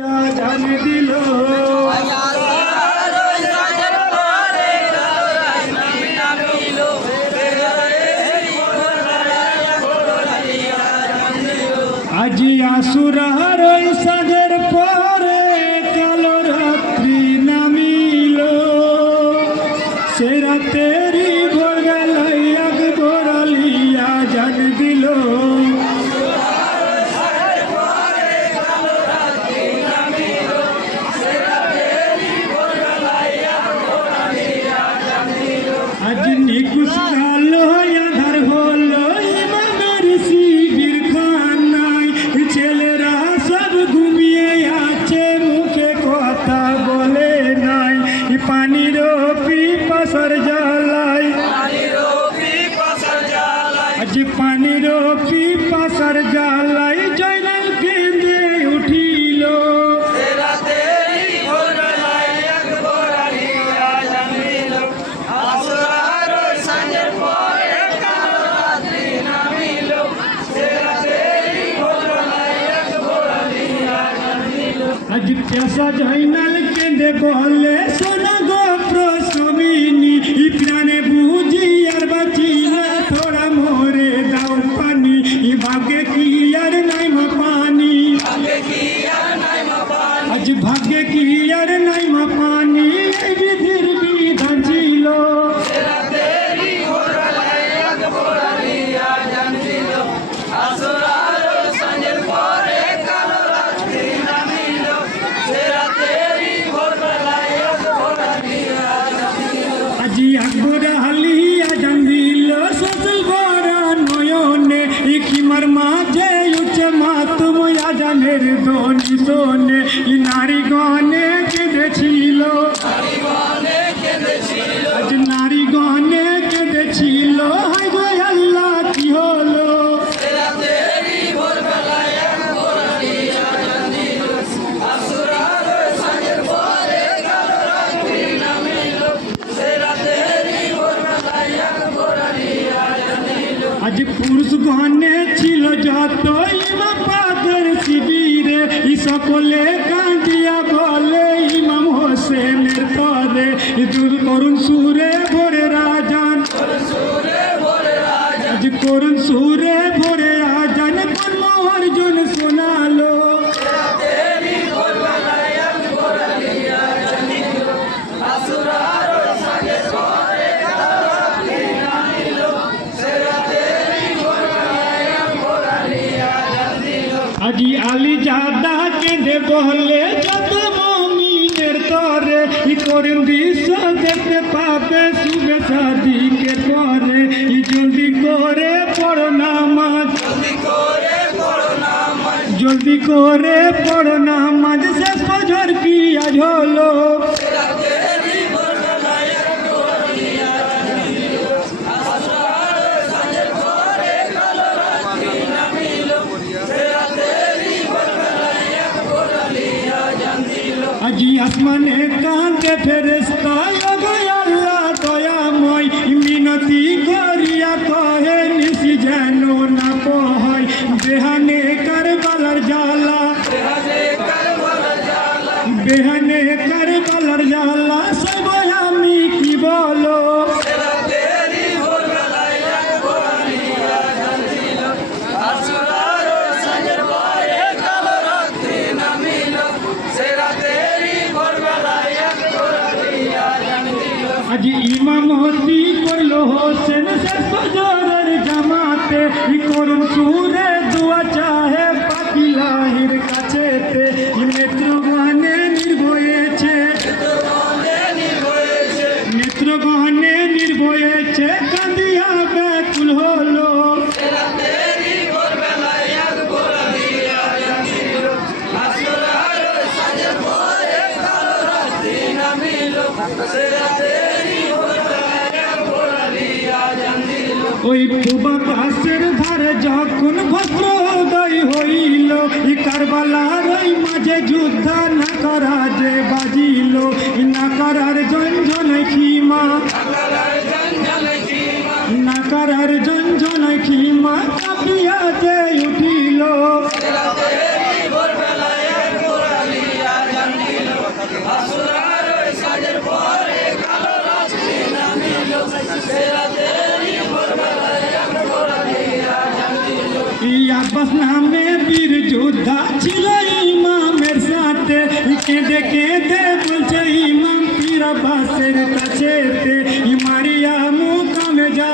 জান দিল আজি আসুরার সাদের পরে কালো রাত্রি নামিল সে রাতেরই ভোরবেলায় আকবর আলিয়া জান দিল আজ নিকুশ কালো আধার হলো ইমামের শিবির খানায় ছেলেরা সব ঘুমিয়ে আছে মুখে কথা বলে নাই পানির পিপাসার জ্বালায় আজ পানির পিপাসার জ্বালায় জয়নাল কেঁদে উঠিল আজ পেশা জয়নাল কেঁদে বলে সোনা গো প্রসবিনী প্রাণে বুঝি আর বাঁচি না থোড়া মোরে দাও পানি ভাগ্যে কি আর নাই মা পানি আজ ভাগ্যে কি আর নাই মা পানি এই বিধির বিধান ছিল আজি আকবর আলিয়া জান দিল শ্বশুর বরা নয়নে ইকিমার মাঝে উঠে মাতুম আজানের ধ্বনি শোনে নারী গণে কেঁদেছিল আজ নারী গণে কেঁদেছিল হায় গো আল্লাহ কি হলো আজ পুরুষ গণে ছিল যত ইমাম পাকের শিবিরে সকলে কাঁদিয়া বলে ইমাম হোসেনের তরে দূর করুন সুরে ভোরে রাজান আজ করুন সুরে ভোরে আজান কর্ম অর্জন শোনালো আজি আলী জাদা কেঁদে বলে যত মমিনের তরে করেন দৃশ্য দেখতে পাবে শুভে সাদিকে পরে জলদি করে পড়ো নামাজ জলদি করে পড়ো নামাজ শেষ ফজর কি আজ হলো আজি আসমানে কাঁদে ফেরেশতা ওগো আল্লাহ দয়াময় মিনতি করিয়া কহে নিশি যেন না কয় বেহানে কারবালার জ্বালা বেহানে কারবালার জ্বালা সব আমি কি বলো আজ ইমামতি করল হোসেন শেষ ফজরের জামাতে করুন সুরে দোয়া চাহে পাকিলাহির কাছেতে নেত্রগণে নির্ভয়েছে নেত্রগণে নির্ভয়েছে কাঁদিয়া ব্যাকুল হলো ওই পূবা কাশের ধারে যখন ভস্মোদয় হইল কারবালার ওই মাঝে যুদ্ধ না করা যে বাজিল না করার ঝঞ্ঝন খিমা না করার ঝঞ্ঝন খিমা কাঁপিয়া যে উঠিল আব্বাস নামে বীর যোদ্ধা ছিল ইমামের সাথে কেঁদে কেঁদে বলছে ইমাম পীর আব্বাসের কাছেতে মারিয়া মুকামে যা